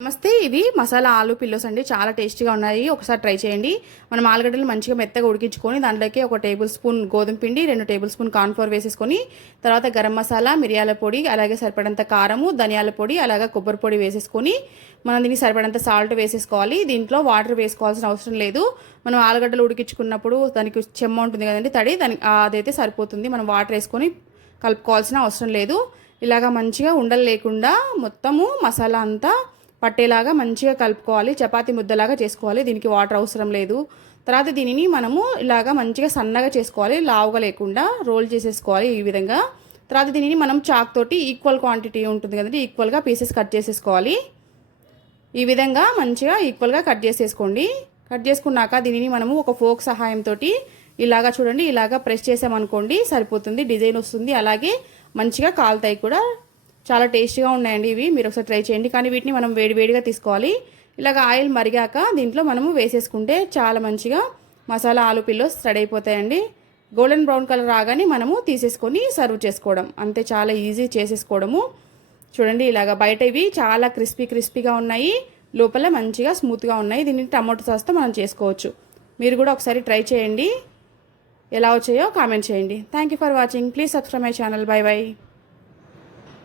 నమస్తే ఇవి మసాలా ఆలు పిల్లోస్ అండి. చాలా టేస్టీగా ఉన్నాయి. ఒకసారి ట్రై చేయండి. మనం ఆలుగడ్డలు మంచిగా మెత్తగా ఉడికించుకొని దాంట్లోకి ఒక టేబుల్ స్పూన్ గోధుమ పిండి రెండు టేబుల్ స్పూన్ కార్న్ఫ్లోర్ వేసేసుకొని తర్వాత గరం మసాలా మిరియాల పొడి అలాగే సరిపడంత కారము ధనియాల పొడి అలాగే కొబ్బరి పొడి వేసేసుకొని మనం దీనికి సరిపడంత సాల్ట్ వేసేసుకోవాలి. దీంట్లో వాటర్ వేసుకోవాల్సిన అవసరం లేదు. మనం ఆలుగడ్డలు ఉడికించుకున్నప్పుడు దానికి చెమ్మ ఉంటుంది కదండి తడి దానికి అదైతే సరిపోతుంది. మనం వాటర్ వేసుకొని కలుపుకోవాల్సిన అవసరం లేదు. ఇలాగా మంచిగా ఉండలు లేకుండా మొత్తము మసాలా అంతా పట్టేలాగా మంచిగా కలుపుకోవాలి చపాతి ముద్దలాగా చేసుకోవాలి దీనికి వాటర్ అవసరం లేదు. తర్వాత దీనిని మనము ఇలాగా మంచిగా సన్నగా చేసుకోవాలి లావుగా లేకుండా రోల్ చేసేసుకోవాలి ఈ విధంగా. తర్వాత దీనిని మనం చాక్ తోటి ఈక్వల్ క్వాంటిటీ ఉంటుంది కదండి ఈక్వల్గా పీసెస్ కట్ చేసేసుకోవాలి. ఈ విధంగా మంచిగా ఈక్వల్గా కట్ చేసేసుకోండి. కట్ చేసుకున్నాక దీనిని మనము ఒక ఫోక్ సహాయంతో ఇలాగా చూడండి ఇలాగా ప్రెస్ చేసామనుకోండి సరిపోతుంది డిజైన్ వస్తుంది. అలాగే మంచిగా కాలుతాయి కూడా. చాలా టేస్టీగా ఉన్నాయండి ఇవి. మీరు ఒకసారి ట్రై చేయండి. కానీ వీటిని మనం వేడివేడిగా తీసుకోవాలి. ఇలాగ ఆయిల్ మరిగాక దీంట్లో మనము వేసేసుకుంటే చాలా మంచిగా మసాలా ఆలు పిల్లోస్ రెడీ అయిపోతాయండి. గోల్డెన్ బ్రౌన్ కలర్ రాగానే మనము తీసేసుకొని సర్వ్ చేసుకోవడం. అంతే చాలా ఈజీ చేసేసుకోవడము. చూడండి ఇలాగ బయట ఇవి చాలా క్రిస్పీ క్రిస్పీగా ఉన్నాయి. లోపల మంచిగా స్మూత్గా ఉన్నాయి. దీన్ని టమాటో సాస్తో మనం చేసుకోవచ్చు. మీరు కూడా ఒకసారి ట్రై చేయండి. ఎలా వచ్చాయో కామెంట్ చేయండి. Thank you for watching please subscribe my channel bye bye